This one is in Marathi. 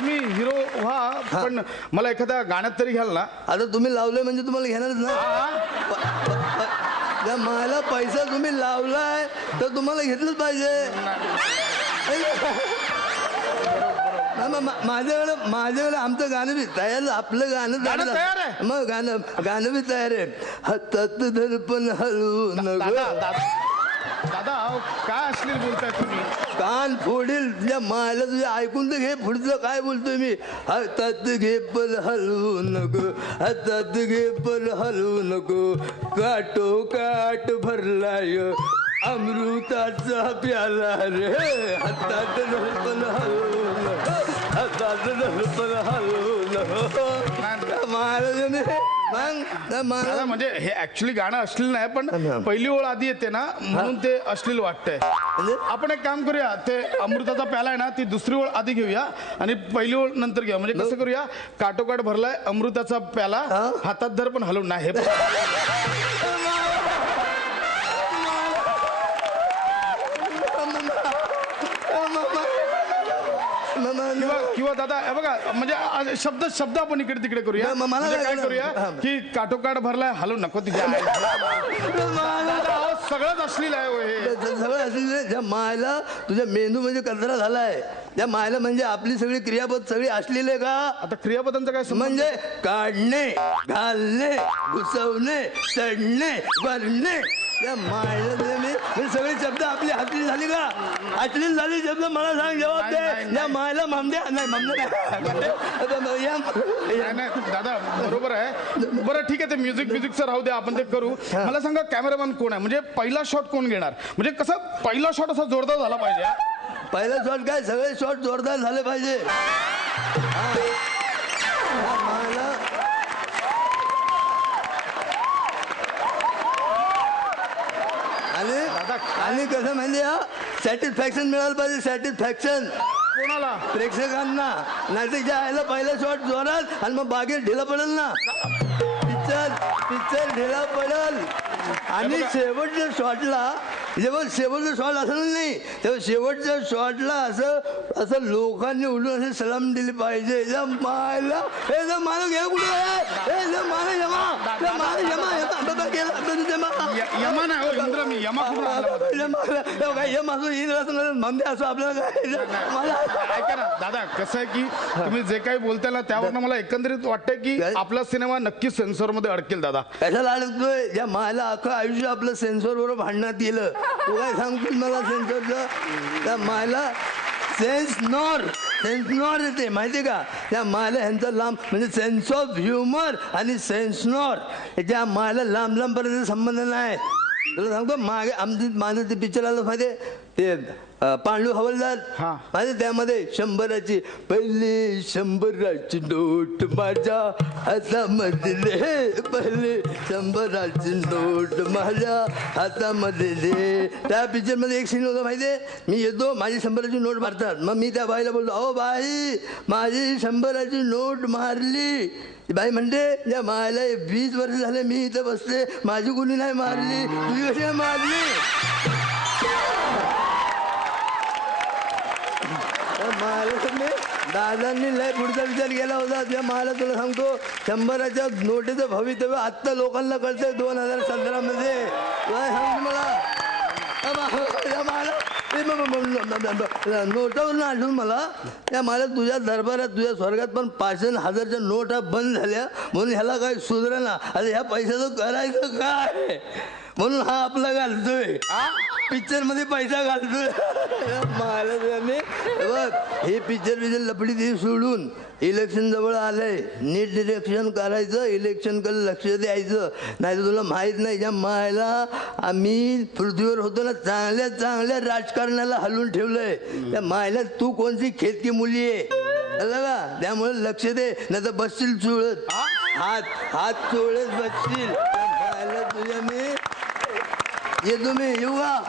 तुम्ही हिरो व्हा पण मला एखाद्या गाण्यात तरी घ्याल ना. आता तुम्ही लावलंय म्हणजे तुम्हाला घेणारच ना. त्या मला पैसा तुम्ही लावलाय तर तुम्हाला घेतलंच पाहिजे. माझ्याकडे आमचं गाणं बी तयार, आपलं गाणं तयार आहे. मग गाणं बी तयार आहे. हातात दर्पण हलवू नको. दादा काय अश्लील बोलताय तुम्ही. कान फोडील तुझ्या मायला. तुझ्या ऐकून तर घे पुढचं काय बोलतोय मी. हातात घे पण हलवू नको. हातात घे पण हलवू नको. काटो काट भरलाय अमृताचा प्याला रे. हातात पण हलवू नको. हातात पण हलवू नको. दादा म्हणजे हे ऍक्च्युली गाणं अश्लील नाही पण पहिली ओळ आधी येते ना म्हणून ते अश्लील वाटतंय. आपण एक काम करूया, ते अमृताचा प्याला आहे ना ती दुसरी ओळ आधी घेऊया आणि पहिली ओळ नंतर घेऊया. म्हणजे कसं करूया, काटोकाट भरलाय अमृताचा प्याला हातात धर पण हलवून नाही. हे किंवा दादा हे बघा म्हणजे शब्द आपण इकडे तिकडे करूया. म्हणजे काय करूया की काटोकाट भरलाय हलवू नको तिच्या. सगळंच अश्लील आहे. सगळं अश्लील. ज्या मायला तुझ्या मेंदू म्हणजे कचरा झालाय. त्या मायला म्हणजे आपली सगळी क्रियापद सगळी अश्लील आहे का. आता क्रियापदांचं काय म्हणजे काढणे, घालणे, घुसवणे, चढणे, भरणे. त्या मायला मी सगळे शब्द आपली अश्लील झाली का. अश्लील झाली शब्द मला सांग जबाब दे. या मायला मामद्या नाही दादा बरोबर आहे. बरं ठीक आहे, ते म्युझिकचं राहू द्या, आपण ते करू. मला सांगा कॅमेरामॅन कोण आहे. म्हणजे पहिला शॉट कोण घेणार. म्हणजे कसं पहिला शॉट असा जोरदार झाला पाहिजे. पहिला शॉट काय सगळे शॉट जोरदार झाले पाहिजे. आणि कसं म्हणजे सॅटिस्फॅक्शन मिळालं पाहिजे. सॅटिस्फॅक्शन कोणाला. प्रेक्षकांना. नाही तर जायला पहिला शॉट जोरात आणि मग बागेत ढिला पडेल ना. पिक्चर ढिला पडेल. आणि शेवटच्या शॉटला जेव्हा शेवटचा शॉट असलं नाही तेव्हा शेवटच्या शॉटला असं लोकांनी उलटून असे सलाम दिली पाहिजे. मायला हे मला घे कुठे असं आपल्याला ऐका ना दादा, कसं आहे की तुम्ही जे काही बोलताय ना त्यावर मला एकंदरीत वाटतंय की आपला सिनेमा नक्कीच सेन्सॉर मध्ये अडकेल. दादा कशाला अडकतोय. ज्या मायला अख्खं आयुष्य आपलं सेन्सॉर बरोबर भांडण्यात गेलं. तू काय सांगतील मला सेन्सॉरचं. त्या मायला सेन्सनॉर येते माहिती का. त्या मायला ह्यांचा लांब म्हणजे सेन्स ऑफ ह्युमर आणि सेन्सनॉर ह्याच्या मायला लांब पर्यंत संबंध नाही. तुला सांगतो मागे माझं ते पिक्चर आलं माहिती ते पांडू हवालदार माझे. त्यामध्ये 100ची पहिली 100ची नोट माझ्या हातामध्ये. पहिली 100ची नोट माझ्या हातामध्ये. त्या पिक्चरमध्ये एक सीन होता माहिती आहे. मी येतो माझी 100ची नोट मारतात. मग मी त्या बाईला बोलतो अहो बाई माझी 100ची नोट मारली. बाई म्हणते या मायला 20 वर्ष झाले मी इथं बसते माझी कुणी नाही मारली तुझी कशी मारली. दादांनी लय पुढचा विचार केला होता. त्या मला तुला सांगतो 100च्या नोटीचं भवितव्य आत्ता लोकांना कळतंय 2017 मध्ये. सांगतो मला नोटावरून आठवून मला त्या मला तुझ्या दरबारात तुझ्या स्वर्गात पण 5,000च्या नोटा बंद झाल्या म्हणून ह्याला काय सुधरेना. आता ह्या पैशाचं करायचं काय म्हणून हा आपला घालतोय पिक्चर मध्ये पैसा घालतोय. बघ हे पिक्चर लपडी ती सोडून इलेक्शन जवळ आलंय. नीट इलेक्शन करायचं. इलेक्शनकडे लक्ष द्यायचं. नाही तर तुला माहीत नाही ज्या मायला आम्ही पृथ्वीवर होतो ना चांगल्या राजकारणाला हलवून ठेवलंय. त्या मायला तू कोणती खेतकी मुली आहे का. त्यामुळे लक्ष दे नाही तर बसशील चुळत. हात चोळत बसशील. मायला तुझ्या मी येतो मी येऊ का.